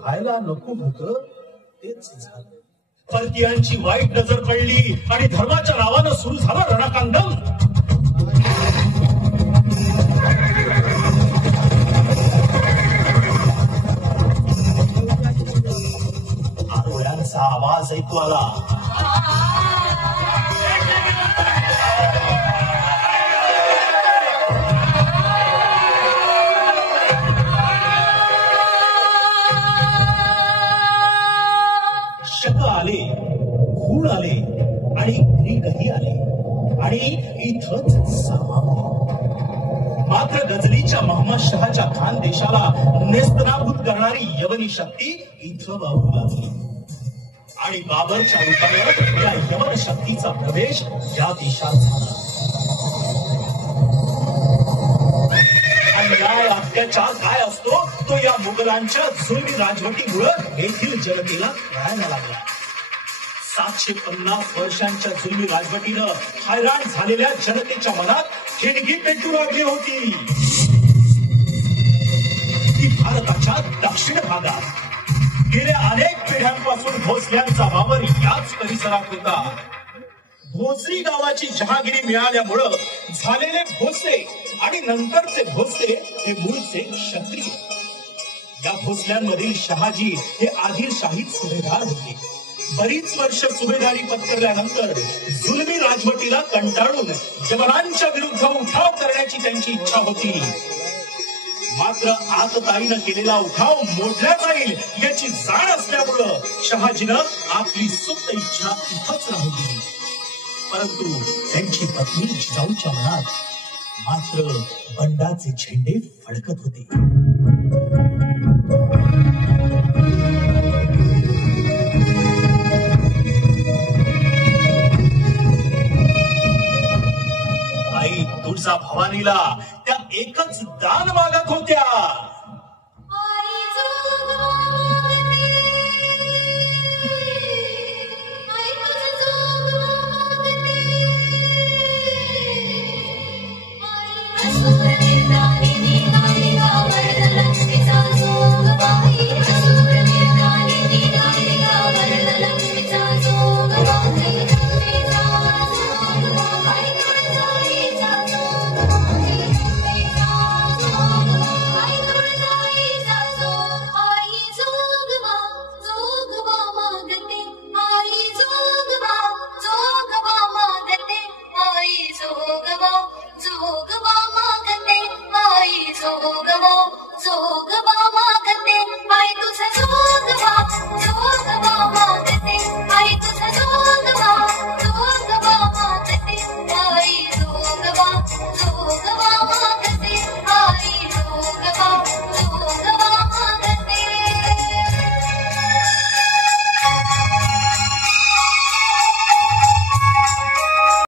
व्हायला नको होतं तेच झालं. परकीयांची वाईट नजर पडली आणि धर्माच्या नावानं सुरू झालं रणकांदन. आरोळ्यांचा आवाज ऐकू आला. शक आले, खूण आले आणि ग्रीकही आले आणि इथंच सामावले. मात्र गझनीच्या महम्मद शहाच्या खान देशाला नेस्तनाबूत करणारी यवनी शक्ती इथं वाहू लागली आणि बाबरच्या रूपानं या यवन शक्तीचा प्रवेश या देशात झाला. अन्याय अत्याचार काय असतो तो या मुघलांच्या जुलमी राजवटीमुळं येथील जनतेला कळायला लागला. 750 वर्षांच्या जुलमी राजवटीनं हैराण झालेल्या जनतेच्या मनात ठिणगी पेटू लागली होती. ती भारताच्या दक्षिण भागात गेल्या अनेक पिढ्यांपासून भोसल्यांचा वावर याच परिसरात होता. भोसरी गावाची जहागिरी मिळाल्यामुळं झालेले भोसले आणि नंतरचे भोसले हे मूळचे क्षत्रिय. या भोसल्यांमधील शहाजी हे आदिलशाहीत सुभेदार होते. बरीच वर्ष सुभेदारी पत्करल्यानंतर जुलमी राजवटीला कंटाळून जबरांच्या विरुद्ध उठाव करण्याची त्यांची इच्छा होती. मात्र आतताईनं केलेला उठाव मोडला जाईल याची जाण असल्यामुळं शहाजीनं आपली सुप्त इच्छा इथंच राहू दिली. परंतु त्यांची पत्नी जिजाऊच्या मनात मात्र बंडाचे झेंडे फडकत होते. आई तुळजा भवानीला त्या एकच दान मागत होत्या.